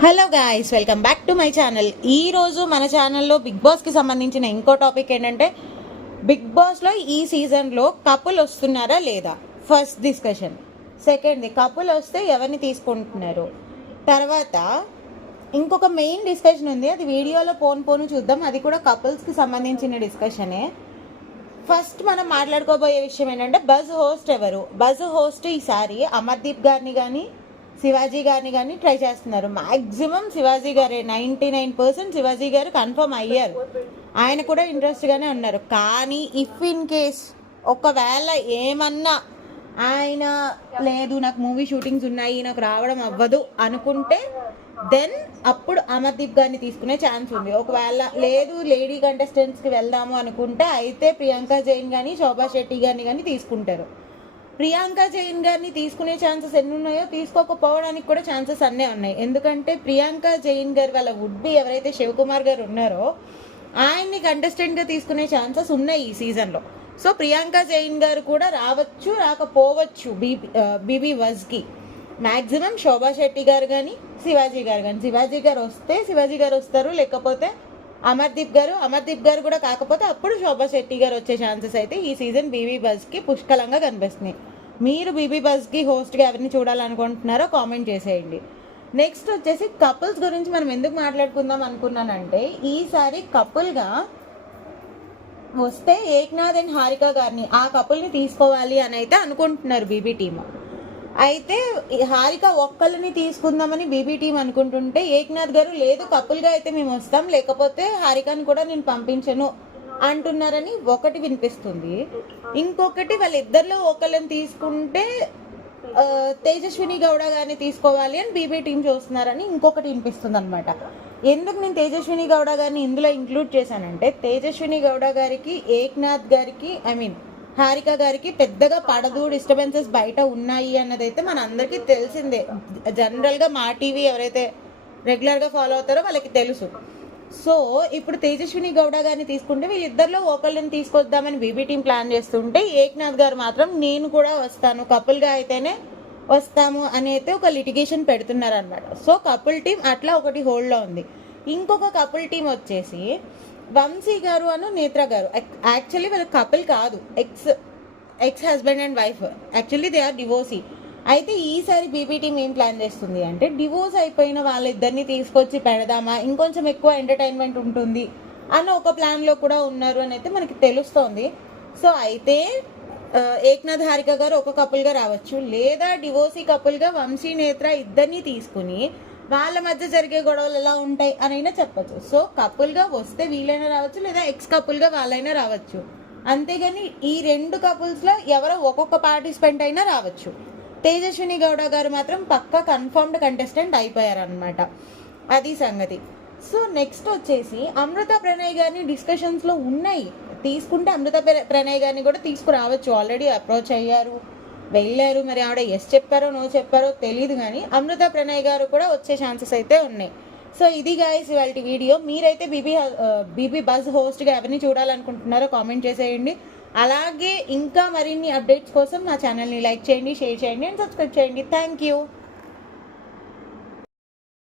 Hello guys, welcome back to my channel. ఈరోజు మన ఛానల్లో బిగ్ బాస్కి సంబంధించిన ఇంకో టాపిక్ ఏంటంటే, బిగ్ బాస్లో ఈ సీజన్లో కపుల్ వస్తున్నారా లేదా, ఫస్ట్ డిస్కషన్. సెకండ్ది, కపుల్ వస్తే ఎవరిని తీసుకుంటున్నారు. తర్వాత ఇంకొక మెయిన్ డిస్కషన్ ఉంది, అది వీడియోలో పోను చూద్దాం. అది కూడా కపుల్స్కి సంబంధించిన డిస్కషనే. ఫస్ట్ మనం మాట్లాడుకోబోయే విషయం ఏంటంటే, బజ్ హోస్ట్ ఎవరు. బజ్ హోస్ట్ ఈసారి అమర్దీప్ గారిని కానీ శివాజీ గారిని కానీ ట్రై చేస్తున్నారు. మ్యాక్సిమం శివాజీ గారే, 99% శివాజీ గారు కన్ఫర్మ్ అయ్యారు. ఆయన కూడా ఇంట్రెస్ట్గానే ఉన్నారు. కానీ ఇఫ్ ఇన్ కేస్ ఒకవేళ ఏమన్నా ఆయన లేదు, నాకు మూవీ షూటింగ్స్ ఉన్నాయి, నాకు రావడం అవ్వదు అనుకుంటే దెన్ అప్పుడు అమర్దీప్ గారిని తీసుకునే ఛాన్స్ ఉంది. ఒకవేళ లేదు, లేడీ కంటెస్టెంట్స్కి వెళ్దాము అనుకుంటే అయితే ప్రియాంక జైన్ కానీ శోభా శెట్టి గారిని కానీ తీసుకుంటారు. ప్రియాంక జైన్ గారిని తీసుకునే ఛాన్సెస్ ఎన్ని ఉన్నాయో తీసుకోకపోవడానికి కూడా ఛాన్సెస్ అన్నీ ఉన్నాయి. ఎందుకంటే ప్రియాంక జైన్ గారు వాళ్ళ వుడ్ బి ఎవరైతే శివకుమార్ గారు ఉన్నారో ఆయన్ని కంటెస్టెంట్గా తీసుకునే ఛాన్సెస్ ఉన్నాయి ఈ సీజన్లో. సో ప్రియాంక జైన్ గారు కూడా రావచ్చు, రాకపోవచ్చు బీబీ బజ్కి. మ్యాక్సిమం శోభా శెట్టి గారు కానీ శివాజీ గారు కానీ, శివాజీ గారు వస్తే శివాజీ గారు వస్తారు, లేకపోతే అమర్దీప్ గారు కూడా కాకపోతే అప్పుడు శోభా శెట్టి గారు వచ్చే ఛాన్సెస్ అయితే ఈ సీజన్ బీబీ బజ్కి పుష్కలంగా కనిపిస్తున్నాయి. మీరు బీబీ బజ్కి హోస్ట్గా ఎవరిని చూడాలనుకుంటున్నారో కామెంట్ చేసేయండి. నెక్స్ట్ వచ్చేసి కపుల్స్ గురించి మనం ఎందుకు మాట్లాడుకుందాం అనుకున్నానంటే, ఈసారి కపుల్గా వస్తే ఏక్నాథ్ అండ్ హారిక గారిని, ఆ కపుల్ని తీసుకోవాలి అని అయితే అనుకుంటున్నారు బీబీ టీమ్. అయితే హారిక ఒక్కళ్ళని తీసుకుందామని బీబీ టీం అనుకుంటుంటే ఏక్నాథ్ గారు లేదు, కపుల్గా అయితే మేము వస్తాం, లేకపోతే హారికని కూడా నేను పంపించను అంటున్నారని ఒకటి వినిపిస్తుంది. ఇంకొకటి వాళ్ళిద్దరిలో ఒకళ్ళని తీసుకుంటే తేజస్విని గౌడ గారిని తీసుకోవాలి అని బీబీ టీం చూస్తున్నారని ఇంకొకటి వినిపిస్తుంది అనమాట. ఎందుకు నేను తేజస్విని గౌడ గారిని ఇందులో ఇంక్లూడ్ చేశానంటే, తేజస్విని గౌడ గారికి ఏక్నాథ్ గారికి హారిక గారికి పెద్దగా పడదు, డిస్టర్బెన్సెస్ బయట ఉన్నాయి అన్నదైతే మన అందరికీ తెలిసిందే. జనరల్గా మా టీవీ ఎవరైతే రెగ్యులర్గా ఫాలో అవుతారో వాళ్ళకి తెలుసు. సో ఇప్పుడు తేజస్విని గౌడ గారిని తీసుకుంటే వీళ్ళిద్దరిలో ఒకళ్ళని తీసుకొద్దామని బీబీ టీం ప్లాన్ చేస్తుంటే ఏక్నాథ్ గారు మాత్రం నేను కూడా వస్తాను, కపుల్గా అయితేనే వస్తాము అని అయితే ఒక లిటిగేషన్ పెడుతున్నారు అనమాట. సో కపుల్ టీం అట్లా ఒకటి హోల్డ్లో ఉంది. ఇంకొక కపుల్ టీం వచ్చేసి వంశీ గారు అను నేత్ర గారు. యాక్చువల్లీ వాళ్ళ కపుల్ కాదు, ex husband and wife. Actually they are divorcee. అయితే ఈసారి బీబీ టీం ఏం ప్లాన్ చేస్తుంది అంటే, డివోర్స్ అయిపోయిన వాళ్ళిద్దరిని తీసుకొచ్చి పెడదామా, ఇంకొంచెం ఎక్కువ ఎంటర్టైన్మెంట్ ఉంటుంది అన్న ఒక ప్లాన్లో కూడా ఉన్నారు అని అయితే మనకి తెలుస్తోంది. సో అయితే ఏక్నాథ్ హారిక గారు ఒక కపుల్గా రావచ్చు, లేదా డివోర్సీ కపుల్గా వంశీ నేత్ర ఇద్దరిని తీసుకుని వాళ్ళ మధ్య జరిగే గొడవలు ఎలా ఉంటాయి అని అయినా చెప్పచ్చు. సో కపుల్గా వస్తే వీళ్ళైనా రావచ్చు, లేదా ఎక్స్ కపుల్గా వాళ్ళైనా రావచ్చు. అంతేగాని ఈ రెండు కపుల్స్లో ఎవరో ఒక్కొక్క పార్టిసిపెంట్ అయినా రావచ్చు. తేజస్విని గౌడ గారు మాత్రం పక్కా కన్ఫర్మ్డ్ కంటెస్టెంట్ అయిపోయారనమాట. అది సంగతి. సో నెక్స్ట్ వచ్చేసి అమృత ప్రణయ్ గారిని డిస్కషన్స్లో ఉన్నాయి. తీసుకుంటే అమృత ప్రణయ్ గారిని కూడా తీసుకురావచ్చు. ఆల్రెడీ అప్రోచ్ అయ్యారు, వెళ్ళారు. మరి ఆవిడ ఎస్ చెప్పారో నో చెప్పారో తెలియదు, కానీ అమృత ప్రణయ్ గారు కూడా వచ్చే ఛాన్సెస్ అయితే ఉన్నాయి. సో ఇది గాయ్స్ ఇవాళ వీడియో. మీరైతే బీబీ బజ్ హోస్ట్గా ఎవరిని చూడాలనుకుంటున్నారో కామెంట్ చేసేయండి. అలాగే ఇంకా మరిన్ని అప్డేట్స్ కోసం మా ఛానల్ని లైక్ చేయండి, షేర్ చేయండి అండ్ సబ్స్క్రైబ్ చేయండి. Thank you.